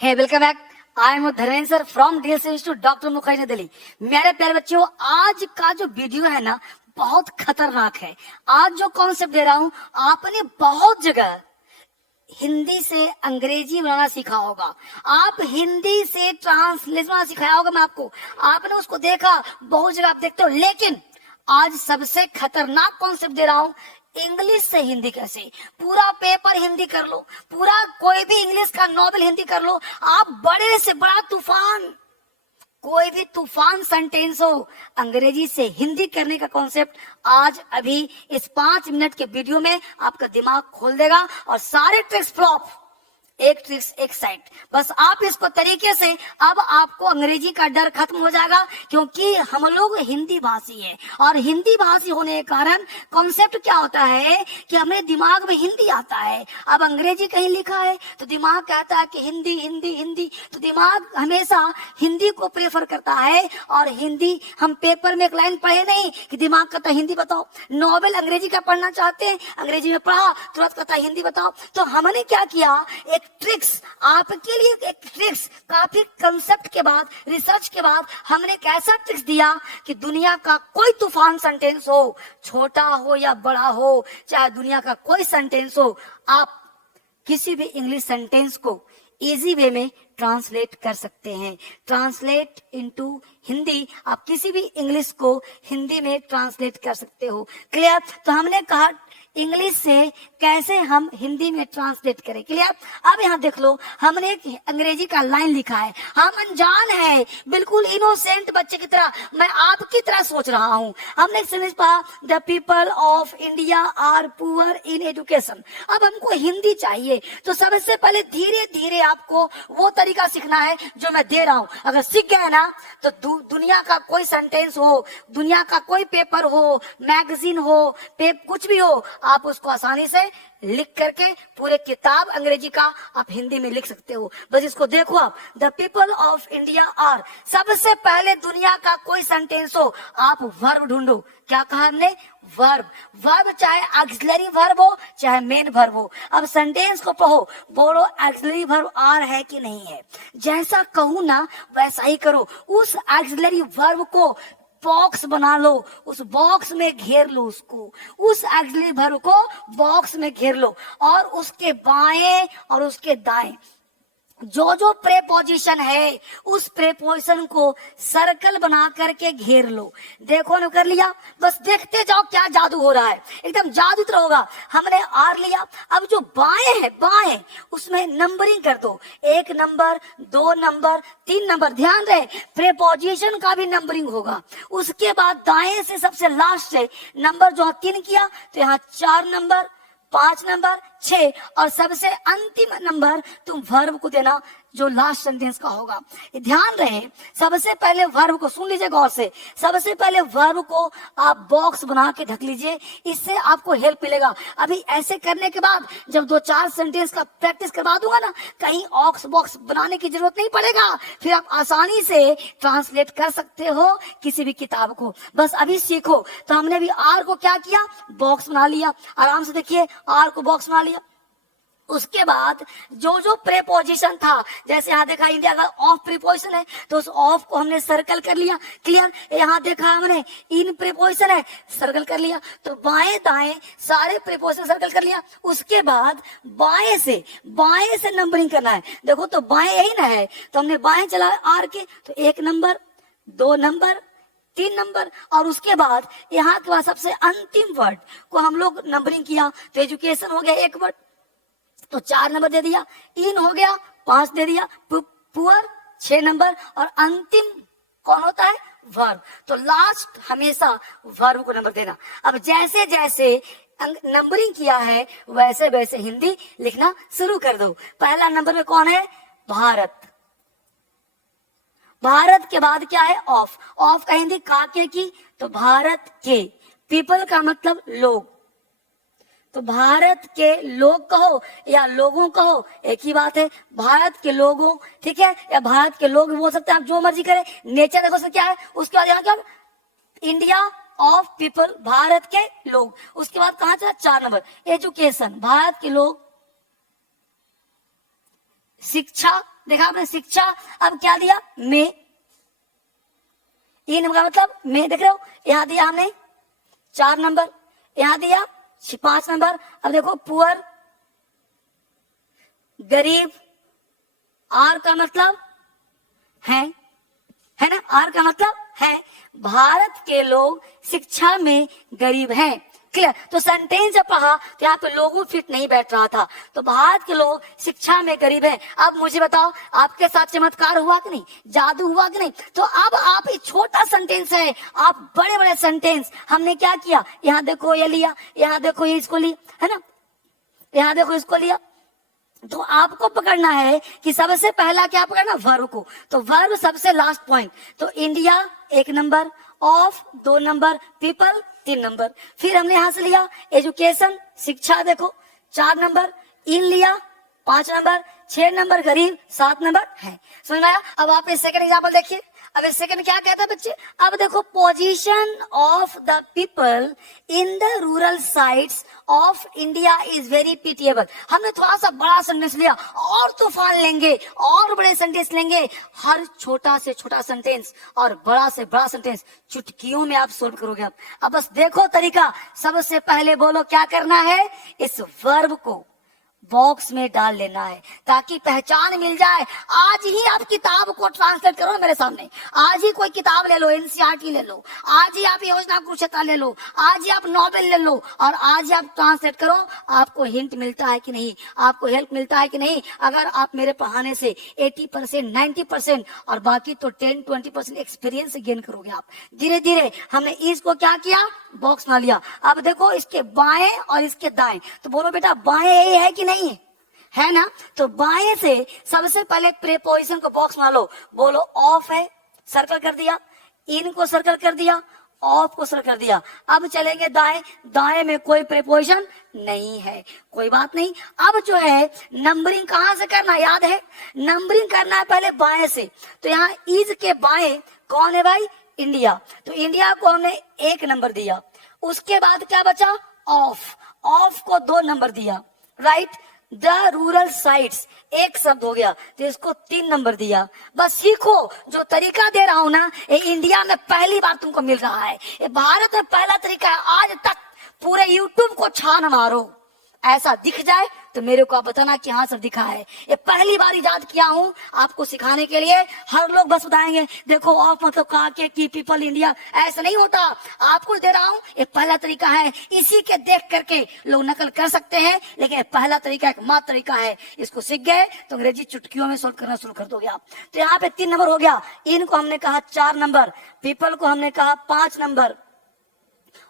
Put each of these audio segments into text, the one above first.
Hey welcome back. I am Dharmendra sir from DS institute doctor Mukherjee Delhi. मेरे प्यारे बच्चों, आज का जो वीडियो है ना बहुत खतरनाक है। आज जो कॉन्सेप्ट दे रहा हूं, आपने बहुत जगह हिंदी से अंग्रेजी बनाना सीखा होगा, आप हिंदी से ट्रांसलेशन बनाना सिखाया होगा मैं आपको, आपने उसको देखा, बहुत जगह आप देखते हो। लेकिन आज सबसे खतरनाक कॉन्सेप्ट दे रहा हूं, इंग्लिश से हिंदी कैसे। पूरा पेपर हिंदी कर लो, पूरा कोई भी इंग्लिश का नॉवेल हिंदी कर लो, आप बड़े से बड़ा तूफान, कोई भी तूफान सेंटेंस हो, अंग्रेजी से हिंदी करने का कॉन्सेप्ट आज अभी इस 5 मिनट के वीडियो में आपका दिमाग खोल देगा। और सारे ट्रिक्स फ्लॉप, एक ट्रिक्स एक साइड, बस आप इसको तरीके से, अब आपको अंग्रेजी का डर खत्म हो जाएगा, क्योंकि हम लोग हिंदी भाषी है। और हिंदी भाषी होने के कारण कॉन्सेप्ट क्या होता है कि हमें दिमाग में हिंदी आता है। अब अंग्रेजी कहीं लिखा है तो दिमाग कहता है कि हिंदी हिंदी हिंदी, तो दिमाग हमेशा हिंदी को प्रेफर करता है। और हिंदी हम पेपर में एक लाइन पढ़े नहीं कि दिमाग कहता हिंदी बताओ, नॉवेल अंग्रेजी का पढ़ना चाहते हैं, अंग्रेजी में पढ़ा, तुरंत कहता हिंदी बताओ। तो हमने क्या किया, एक ट्रिक्स आपके लिए, एक ट्रिक्स काफी कंसेप्ट के बाद, रिसर्च के बाद हमने एक ऐसा ट्रिक्स दिया कि दुनिया का कोई तूफान सेंटेंस हो, छोटा हो या बड़ा हो, चाहे दुनिया का कोई सेंटेंस हो, आप किसी भी इंग्लिश सेंटेंस को इजी वे में ट्रांसलेट कर सकते हैं। ट्रांसलेट इनटू हिंदी, आप किसी भी इंग्लिश को हिंदी में ट्रांसलेट कर सकते हो। क्लियर? तो हमने कहा इंग्लिश से कैसे हम हिंदी में ट्रांसलेट करें। क्लियर? अब यहाँ देख लो, हमने एक अंग्रेजी का लाइन लिखा है, हम अनजान है, बिल्कुल इनोसेंट बच्चे की तरह, मैं आपकी तरह सोच रहा हूँ। हमने समझ पा, the people of India are poor in education. अब हमको हिंदी चाहिए, तो सबसे पहले धीरे धीरे आपको वो तरीका सीखना है जो मैं दे रहा हूँ। अगर सीख गए ना तो दुनिया का कोई सेंटेंस हो, दुनिया का कोई पेपर हो, मैगजीन हो, कुछ भी हो, आप उसको आसानी से लिख करके पूरे किताब अंग्रेजी का आप हिंदी में लिख सकते हो। बस इसको देखो आप, the people of India are, सबसे पहले दुनिया का कोई सेंटेंस हो, आप वर्ब ढूंढो। क्या कहा हमने? वर्ब। वर्ब चाहे ऑक्सिलरी वर्ब हो चाहे मेन वर्ब हो। अब सेंटेंस को पढ़ो, बोलो ऑक्सिलरी वर्ब आर है कि नहीं है। जैसा कहूं ना वैसा ही करो, उस ऑक्सिलरी वर्ब को बॉक्स बना लो, उस बॉक्स में घेर लो उसको, उस ऑक्सिलरी वर्ब को बॉक्स में घेर लो, और उसके बाएं और उसके दाएं जो जो प्रेपोजिशन है उस प्रेपोजिशन को सर्कल बना करके घेर लो। देखो ना, कर लिया? बस देखते जाओ क्या जादू हो रहा है, एकदम जादू तरह होगा। हमने आर लिया, अब जो बाएं है, बाएं उसमें नंबरिंग कर दो, 1 नंबर, 2 नंबर, 3 नंबर। ध्यान रहे, प्रेपोजिशन का भी नंबरिंग होगा। उसके बाद दाएं से सबसे लास्ट से नंबर जो 3 किया तो यहाँ 4 नंबर, 5 नंबर, 6, और सबसे अंतिम नंबर तुम वर्ब को देना जो लास्ट सेंटेंस का होगा। ध्यान रहे, सबसे पहले वर्ब को सुन लीजिए गौर से, सबसे पहले वर्ब को आप बॉक्स बना के ढक लीजिए, इससे आपको हेल्प मिलेगा। अभी ऐसे करने के बाद जब 2-4 सेंटेंस का प्रैक्टिस करवा दूंगा ना, कहीं ऑक्स बॉक्स बनाने की जरूरत नहीं पड़ेगा, फिर आप आसानी से ट्रांसलेट कर सकते हो किसी भी किताब को। बस अभी सीखो। तो हमने भी आर को क्या किया, बॉक्स बना लिया। आराम से देखिए, आर को बॉक्स बना लिया। उसके बाद जो जो प्रेपोजिशन था, जैसे यहाँ देखा इंडिया का ऑफ प्रीपोजिशन है तो उस ऑफ को हमने सर्कल कर लिया। क्लियर? यहाँ देखा हमने इन प्रीपोजिशन है, सर्कल कर लिया। तो बाएं दाएं सारे प्रीपोजिशन सर्कल कर लिया। उसके बाद बाएं से नंबरिंग करना है। देखो तो बाएं यही ना है, तो हमने बाएं चला आर के, तो 1 नंबर, 2 नंबर, 3 नंबर, और उसके बाद यहाँ के बाद सबसे अंतिम वर्ड को हम लोग नंबरिंग किया। तो एजुकेशन हो गया 1 वर्ड, तो 4 नंबर दे दिया। इन हो गया 5 दे दिया। पुअर 6 नंबर, और अंतिम कौन होता है? वर्ब। तो लास्ट हमेशा वर्ब को नंबर देना। अब जैसे जैसे नंबरिंग किया है वैसे वैसे हिंदी लिखना शुरू कर दो। पहला नंबर में कौन है? भारत। भारत के बाद क्या है? ऑफ। ऑफ का हिंदी काके की, तो भारत के। पीपल का मतलब लोग, तो भारत के लोग कहो या लोगों कहो एक ही बात है। भारत के लोगों, ठीक है, या भारत के लोग भी बोल सकते हैं, आप जो मर्जी करें। नेचर देखो से क्या है। उसके बाद यहाँ क्या, इंडिया ऑफ पीपल, भारत के लोग। उसके बाद कहाँ चला? 4 नंबर एजुकेशन, भारत के लोग शिक्षा, देखा आपने शिक्षा। अब क्या दिया, में, इन का मतलब में, देख रहे हो, यहां दिया हमने 4 नंबर, यहां दिया 5 नंबर। अब देखो पुअर, गरीब, आर का मतलब है ना, आर का मतलब है। भारत के लोग शिक्षा में गरीब हैं। क्लियर। तो सेंटेंस जब पढ़ा तो यहाँ पे लोगों फिट नहीं बैठ रहा था, तो भारत के लोग शिक्षा में गरीब हैं। अब मुझे बताओ, आपके साथ चमत्कार हुआ कि नहीं, जादू हुआ कि नहीं? तो अब आप एक छोटा सेंटेंस है, आप बड़े बड़े सेंटेंस, हमने क्या किया, यहाँ देखो ये लिया, यहाँ देखो ये इसको लिया, है ना, यहाँ देखो इसको लिया। तो आपको पकड़ना है कि सबसे पहला क्या पकड़ना, वर्ब को। तो वर्ब सबसे लास्ट पॉइंट। तो India 1 number, of 2 number, people 3 number. फिर हमने यहां से लिया एजुकेशन, शिक्षा, देखो 4 नंबर, इन लिया 5 नंबर, 6 नंबर गरीब, 7 नंबर है। समझ में आया? अब आप इस सेकंड एग्जाम्पल देखिए। अब इस सेकंड क्या कहता है बच्चे, अब देखो position of the people in the rural sites of India is very pitiable. हमने थोड़ा सा बड़ा सेंटेंस लिया, और तूफान लेंगे, और बड़े सेंटेंस लेंगे, हर छोटा से छोटा सेंटेंस और बड़ा से बड़ा सेंटेंस चुटकियों में आप सोल्व करोगे। अब बस देखो तरीका, सबसे पहले बोलो क्या करना है, इस वर्ब को बॉक्स में डाल लेना है ताकि पहचान मिल जाए। आज ही आप किताब को ट्रांसलेट करो मेरे सामने, आज ही कोई किताब ले लो, एनसीईआरटी ले लो, आज ही आप योजना कुरुक्षेत्र ले लो, आज ही आप नॉवेल ले लो, और आज ही आप ट्रांसलेट करो। आपको हिंट मिलता है कि नहीं, आपको हेल्प मिलता है कि नहीं? अगर आप मेरे पढ़ाने से 80%, 90% और बाकी तो 10-20% एक्सपीरियंस गेन करोगे आप। धीरे धीरे हमने इसको क्या किया, बॉक्स में लिया। अब देखो इसके बाएं और इसके दाएं, तो बोलो बेटा बाएं यही है कि नहीं है ना? तो बाएं से सबसे पहले प्रीपोजिशन को बॉक्स में लो, बोलो ऑफ है, सर्कल कर दिया, इन को सर्कल कर दिया, ऑफ को सर्कल कर दिया। अब चलेंगे दाएं, दाएं में कोई प्रीपोजिशन नहीं है, कोई बात नहीं। अब जो है नंबरिंग कहां से करना, याद है, नंबरिंग करना है पहले बाएं से। तो यहाँ इज के बाएं कौन है भाई, इंडिया। तो इंडिया को हमने 1 नंबर दिया। उसके बाद क्या बचा, ऑफ, ऑफ को 2 नंबर दिया, राइट। द रूरल साइट्स एक शब्द हो गया, तो इसको 3 नंबर दिया। बस सीखो, जो तरीका दे रहा हूं ना, ये इंडिया में पहली बार तुमको मिल रहा है, ये भारत में पहला तरीका है। आज तक पूरे यूट्यूब को छान मारो, ऐसा दिख जाए तो मेरे को आप बताना कि हाँ सर दिखा है। ये पहली बार इजाद किया हूं आपको सिखाने के लिए। हर लोग बस बताएंगे देखो ऑफ मतलब कहा के की पीपल इंडिया, ऐसा नहीं होता। आपको दे रहा हूं, ये पहला तरीका है, इसी के देख करके लोग नकल कर सकते हैं, लेकिन पहला तरीका एक मात्र तरीका है। इसको सीख गए तो अंग्रेजी चुटकियों में सोल्व करना शुरू कर दोगे आप। तो यहाँ पे 3 नंबर हो गया, इनको हमने कहा 4 नंबर, पीपल को हमने कहा 5 नंबर,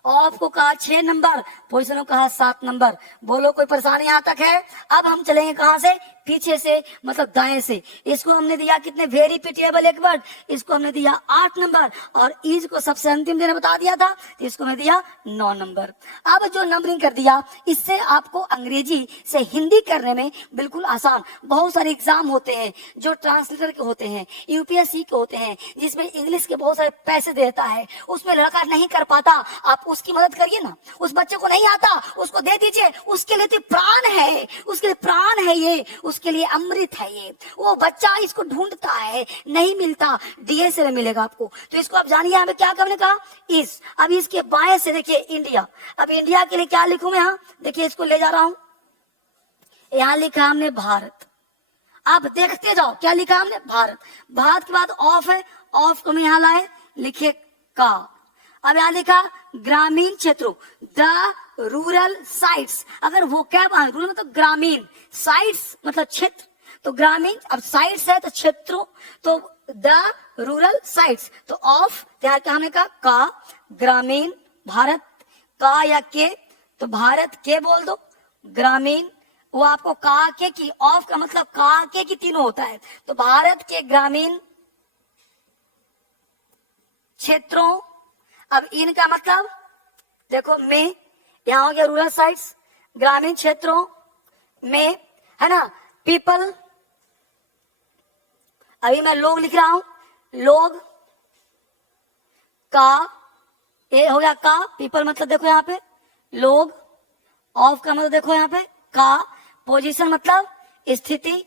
ऑफ को कहा 6 नंबर, पोजीशन को कहा 7 नंबर। बोलो कोई परेशानी यहां तक है? अब हम चलेंगे कहां से, पीछे से, मतलब दाएं से। इसको हमने दिया कितने, वेरी पिटिएबल एक वर्ड, इसको हमने दिया 8 नंबर, और इज को सबसे अंतिम देने बता दिया था, तो इसको मैं दिया 9 नंबर। अब जो नंबरिंग कर दिया, इससे आपको अंग्रेजी से हिंदी करने में बिल्कुल आसान। बहुत सारे एग्जाम होते हैं जो ट्रांसलेटर के होते हैं, यूपीएससी के होते हैं, जिसमें इंग्लिश के बहुत सारे पैसे देता है, उसमें लड़का नहीं कर पाता, आप उसकी मदद करिए ना। उस बच्चे को नहीं आता, उसको दे दीजिए, उसके लिए तो प्राण है, उसके लिए प्राण है ये, उसके लिए अमृत है ये। वो बच्चा इसको ढूंढता है, नहीं मिलता, डीएसए में मिलेगा आपको। तो इसको आप जानिए यहाँ पे क्या करने का, इस। अब इसके बाएं से देखिए इंडिया। अब इंडिया के लिए क्या लिखूं मैं, यहाँ देखिए इसको ले जा रहा हूं, यहाँ लिखा हमने भारत। आप देखते जाओ क्या लिखा हमने, भारत। भारत के बाद ऑफ है, ऑफ को मैं यहाँ लाए, लिखे का। अब यहाँ लिखा ग्रामीण क्षेत्रों, द रूरल साइट्स। अगर वो क्या, रूरल मतलब ग्रामीण, साइट्स मतलब क्षेत्र, तो ग्रामीण, अब साइट्स है तो क्षेत्रों, तो द रूरल साइट्स। तो ऑफ क्या हमने कहा, का, ग्रामीण, भारत, का या के, तो भारत के बोल दो, ग्रामीण, वो आपको का के की, ऑफ का मतलब का के की तीनों होता है, तो भारत के ग्रामीण क्षेत्रों। अब इनका मतलब देखो में, यहां हो गया रूरल साइट्स, ग्रामीण क्षेत्रों में, है ना, पीपल। अभी मैं लोग लिख रहा हूं, लोग का, ये हो गया का, पीपल मतलब देखो यहाँ पे लोग, ऑफ का मतलब देखो यहाँ पे का, पोजीशन मतलब स्थिति,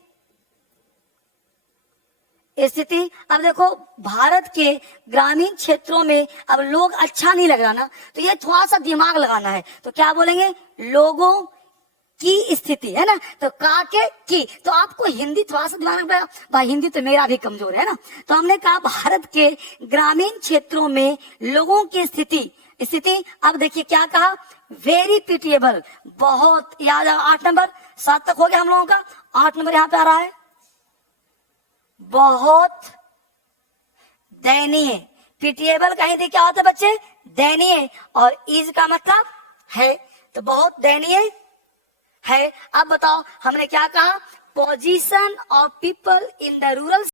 स्थिति। अब देखो भारत के ग्रामीण क्षेत्रों में अब लोग अच्छा नहीं लग रहा ना, तो ये थोड़ा सा दिमाग लगाना है। तो क्या बोलेंगे, लोगों की स्थिति, है ना। तो का के की, तो आपको हिंदी थोड़ा सा दिमाग में, भाई हिंदी तो मेरा भी कमजोर है ना। तो हमने कहा भारत के ग्रामीण क्षेत्रों में लोगों की स्थिति। अब देखिए क्या कहा, वेरी पिटिएबल, बहुत याद है। 8 नंबर, 7 तक हो गया हम लोगों का। 8 नंबर यहाँ पे आ रहा है, बहुत दयनीय। पिटिएबल का हिंदी क्या होता है बच्चे, दयनीय, और इज का मतलब है, तो बहुत दयनीय है। अब बताओ हमने क्या कहा, position of people in the rural